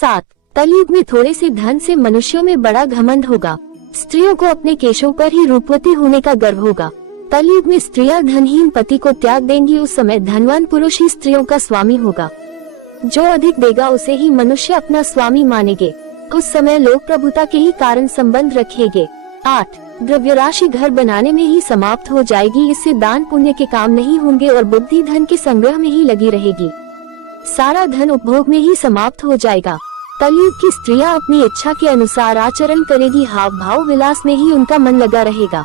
7. कलयुग में थोड़े से धन से मनुष्यों में बड़ा घमंड होगा। स्त्रियों को अपने केशों पर ही रूपवती होने का गर्व होगा। कलयुग में स्त्रियां धनहीन पति को त्याग देंगी। उस समय धनवान पुरुष ही स्त्रियों का स्वामी होगा। जो अधिक देगा उसे ही मनुष्य अपना स्वामी मानेंगे। उस समय लोग प्रभुता के ही कारण संबंध रखेंगे। 8. द्रव्य राशि घर बनाने में ही समाप्त हो जाएगी। इससे दान पुण्य के काम नहीं होंगे और बुद्धि धन के संग्रह में ही लगी रहेगी। सारा धन उपभोग में ही समाप्त हो जाएगा। कलयुग की स्त्रियां अपनी इच्छा के अनुसार आचरण करेगी। हाव भाव विलास में ही उनका मन लगा रहेगा।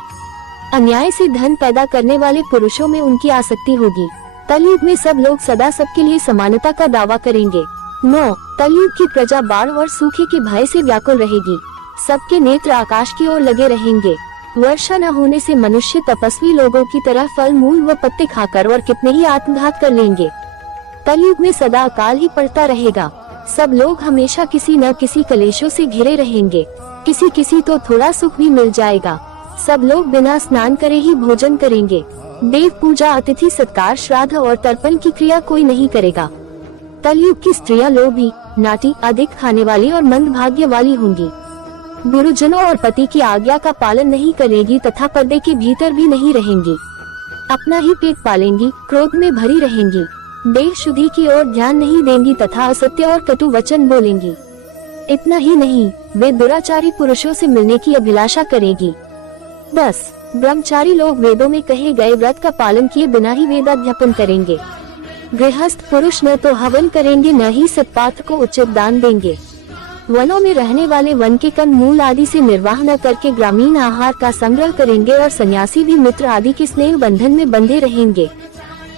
अन्याय से धन पैदा करने वाले पुरुषों में उनकी आसक्ति होगी। कलयुग में सब लोग सदा सबके लिए समानता का दावा करेंगे। 9. कलयुग की प्रजा बाढ़ और सूखे के भय से व्याकुल रहेगी। सबके नेत्र आकाश की ओर लगे रहेंगे। वर्षा न होने से मनुष्य तपस्वी लोगों की तरह फल मूल व पत्ते खाकर और कितने ही आत्मघात कर लेंगे। कलयुग में सदा अकाल ही पड़ता रहेगा। सब लोग हमेशा किसी न किसी कलेशों से घिरे रहेंगे। किसी किसी तो थोड़ा सुख भी मिल जाएगा। सब लोग बिना स्नान करे ही भोजन करेंगे। देव पूजा, अतिथि सत्कार, श्राद्ध और तर्पण की क्रिया कोई नहीं करेगा। कलयुग की स्त्रियां लोभी, नाटी, अधिक खाने वाली और मंदभाग्य वाली होंगी। गुरुजनों और पति की आज्ञा का पालन नहीं करेगी तथा पर्दे के भीतर भी नहीं रहेंगी। अपना ही पेट पालेंगी, क्रोध में भरी रहेंगी। देह शुद्धि की ओर ध्यान नहीं देंगी तथा असत्य और कटु वचन बोलेंगी। इतना ही नहीं, वे दुराचारी पुरुषों से मिलने की अभिलाषा करेगी। 10. ब्रह्मचारी लोग वेदों में कहे गए व्रत का पालन किए बिना ही वेदाध्यापन करेंगे। गृहस्थ पुरुष न तो हवन करेंगे न ही सत्पात्र को उचित दान देंगे। वनों में रहने वाले वन के कंद मूल आदि से निर्वाह न करके ग्रामीण आहार का संग्रह करेंगे और सन्यासी भी मित्र आदि के स्नेह बंधन में बंधे रहेंगे।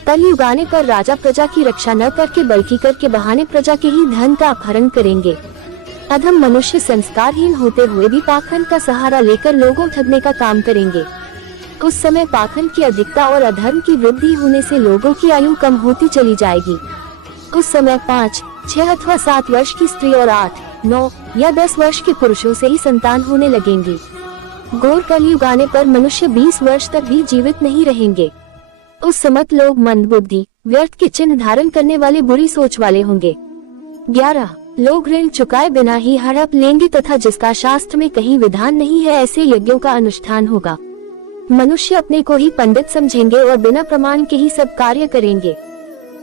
कलयुग आने पर राजा प्रजा की रक्षा न करके बल्कि करके बहाने प्रजा के ही धन का अपहरण करेंगे। अधम मनुष्य संस्कारहीन होते हुए भी पाखंड का सहारा लेकर लोगों ठगने का काम करेंगे। उस समय पाखंड की अधिकता और अधर्म की वृद्धि होने से लोगों की आयु कम होती चली जाएगी। उस समय 5, 6 अथवा 7 वर्ष की स्त्री और 8, 9 या 10 वर्ष के पुरुषों से ही संतान होने लगेंगी। घोर कलयुग आने पर मनुष्य 20 वर्ष तक भी जीवित नहीं रहेंगे। उस समय लोग मंदबुद्धि, व्यर्थ के चिन्ह धारण करने वाले, बुरी सोच वाले होंगे। 11. लोग ऋण चुकाए बिना ही हड़प लेंगे तथा जिसका शास्त्र में कहीं विधान नहीं है ऐसे यज्ञों का अनुष्ठान होगा। मनुष्य अपने को ही पंडित समझेंगे और बिना प्रमाण के ही सब कार्य करेंगे।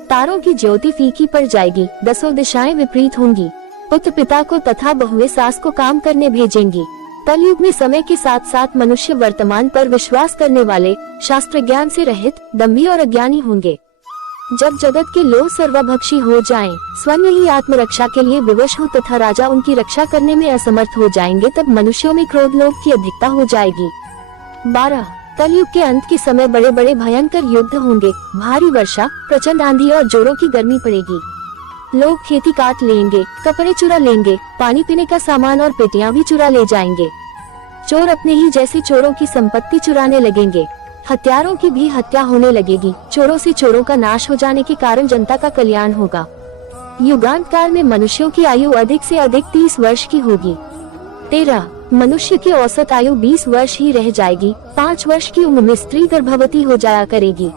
तारों की ज्योति फीकी पड़ जाएगी। 10 दिशाएं विपरीत होंगी। पुत्र पिता को तथा बहुएं सास को काम करने भेजेंगी। कलयुग में समय के साथ साथ मनुष्य वर्तमान पर विश्वास करने वाले, शास्त्र ज्ञान से रहित, दंभी और अज्ञानी होंगे। जब जगत के लोग सर्वभक्षी हो जाएं, स्वयं ही आत्मरक्षा के लिए विवश हो तथा राजा उनकी रक्षा करने में असमर्थ हो जाएंगे, तब मनुष्यों में क्रोध लोभ की अधिकता हो जाएगी। 12. कलयुग के अंत के समय बड़े बड़े भयंकर युद्ध होंगे। भारी वर्षा, प्रचंड आंधी और जोरों की गर्मी पड़ेगी। लोग खेती काट लेंगे, कपड़े चुरा लेंगे, पानी पीने का सामान और पेटियां भी चुरा ले जाएंगे। चोर अपने ही जैसे चोरों की संपत्ति चुराने लगेंगे। हत्यारों की भी हत्या होने लगेगी। चोरों से चोरों का नाश हो जाने के कारण जनता का कल्याण होगा। युगांत काल में मनुष्यों की आयु अधिक से अधिक 30 वर्ष की होगी। 13. मनुष्य की औसत आयु 20 वर्ष ही रह जाएगी। 5 वर्ष की उम्र में स्त्री गर्भवती हो जाया करेगी।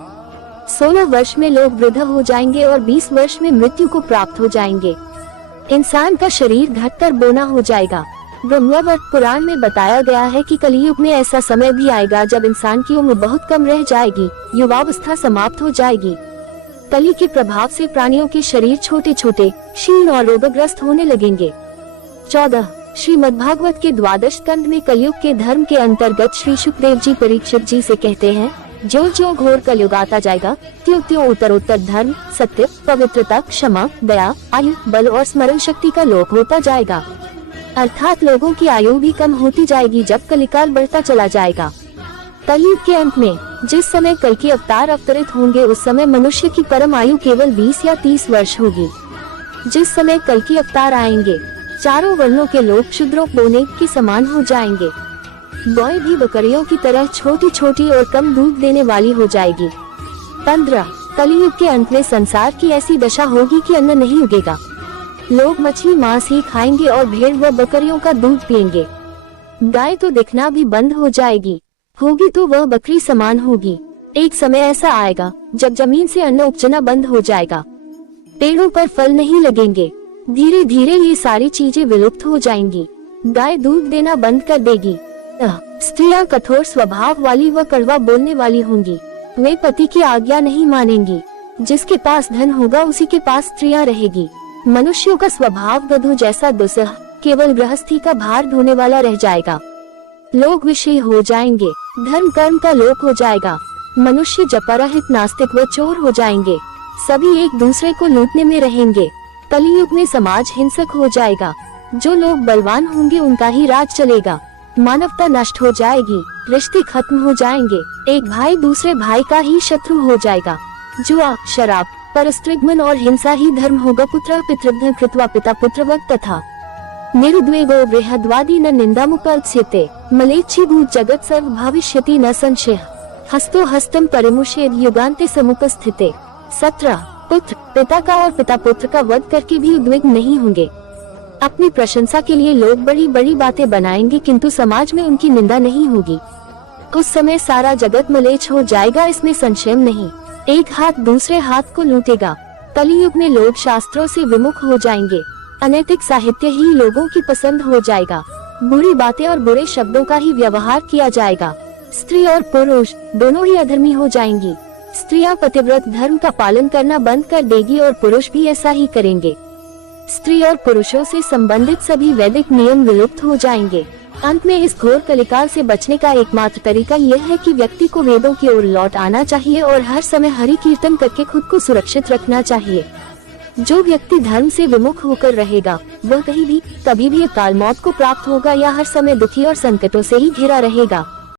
16 वर्ष में लोग वृद्ध हो जाएंगे और 20 वर्ष में मृत्यु को प्राप्त हो जाएंगे। इंसान का शरीर घटकर बोना हो जाएगा। ब्रह्मवत पुराण में बताया गया है कि कलयुग में ऐसा समय भी आएगा जब इंसान की उम्र बहुत कम रह जाएगी, युवावस्था समाप्त हो जाएगी। कली के प्रभाव से प्राणियों के शरीर छोटे छोटे, क्षीण और रोगग्रस्त होने लगेंगे। 14. श्रीमद्भागवत के 12 स्कंद में कलयुग के धर्म के अंतर्गत श्री सुखदेव जी परीक्षित जी से कहते हैं, जो जो घोर कलयुग आता जाएगा, त्यों त्यों उत्तरोत्तर धर्म, सत्य, पवित्रता, क्षमा, दया, आयु, बल और स्मरण शक्ति का लोप होता जाएगा। अर्थात लोगों की आयु भी कम होती जाएगी जब कलिकाल बढ़ता चला जाएगा। कलयुग के अंत में जिस समय कल के अवतार अवतरित होंगे उस समय मनुष्य की परम आयु केवल 20 या 30 वर्ष होगी। जिस समय कल के अवतार आएंगे, चारों वर्णों के लोग शूद्रों बोने के समान हो जाएंगे। गाय भी बकरियों की तरह छोटी छोटी और कम दूध देने वाली हो जाएगी। 15. कलयुग के अंत में संसार की ऐसी दशा होगी कि अन्न नहीं उगेगा। लोग मछली मांस ही खाएंगे और भेड़ व बकरियों का दूध पिएंगे। गाय तो दिखना भी बंद हो जाएगी, होगी तो वह बकरी समान होगी। एक समय ऐसा आएगा जब जमीन से अन्न उपजना बंद हो जाएगा। पेड़ों पर फल नहीं लगेंगे, धीरे धीरे ये सारी चीजें विलुप्त हो जाएंगी। गाय दूध देना बंद कर देगी। स्त्रियां कठोर स्वभाव वाली व कड़वा बोलने वाली होंगी। वे पति की आज्ञा नहीं मानेंगी। जिसके पास धन होगा उसी के पास स्त्रियां रहेगी। मनुष्यों का स्वभाव गधों जैसा दुस्सह, केवल गृहस्थी का भार ढोने वाला रह जाएगा। लोग विषयी हो जाएंगे। धर्म कर्म का लोप हो जाएगा। मनुष्य जपरहित, नास्तिक व चोर हो जाएंगे। सभी एक दूसरे को लूटने में रहेंगे। कलयुग में समाज हिंसक हो जाएगा। जो लोग बलवान होंगे उनका ही राज चलेगा। मानवता नष्ट हो जाएगी। रिश्ते खत्म हो जाएंगे। एक भाई दूसरे भाई का ही शत्रु हो जाएगा। जुआ, शराब, परस्त्रीगमन और हिंसा ही धर्म होगा। पुत्र पितृघ्न कृत्वा पिता पुत्रवत् तथा निरुद्वेगो बृहद्वादी न निंदामुपलक्ष्यते मलेच्छीभूत जगत सर्व भविष्यति न संशय हस्तो हस्तम परिमुष्येद युगान्ते समुपस्थिते। 17 पुत्र पिता का और पिता पुत्र का वध करके भी उद्विग्न नहीं होंगे। अपनी प्रशंसा के लिए लोग बड़ी बड़ी बातें बनाएंगे किंतु समाज में उनकी निंदा नहीं होगी। उस समय सारा जगत मलेच्छ हो जाएगा, इसमें संशय नहीं। एक हाथ दूसरे हाथ को लूटेगा। कलयुग में लोग शास्त्रों से विमुख हो जाएंगे। अनैतिक साहित्य ही लोगों की पसंद हो जाएगा। बुरी बातें और बुरे शब्दों का ही व्यवहार किया जाएगा। स्त्री और पुरुष दोनों ही अधर्मी हो जाएंगी। स्त्रियां पतिव्रत धर्म का पालन करना बंद कर देगी और पुरुष भी ऐसा ही करेंगे। स्त्री और पुरुषों से संबंधित सभी वैदिक नियम विलुप्त हो जाएंगे। अंत में इस घोर कलिकाल से बचने का एकमात्र तरीका यह है कि व्यक्ति को वेदों की ओर लौट आना चाहिए और हर समय हरि कीर्तन करके खुद को सुरक्षित रखना चाहिए। जो व्यक्ति धर्म से विमुख होकर रहेगा वह कभी भी अकाल मौत को प्राप्त होगा या हर समय दुखी और संकटों से ही घिरा रहेगा।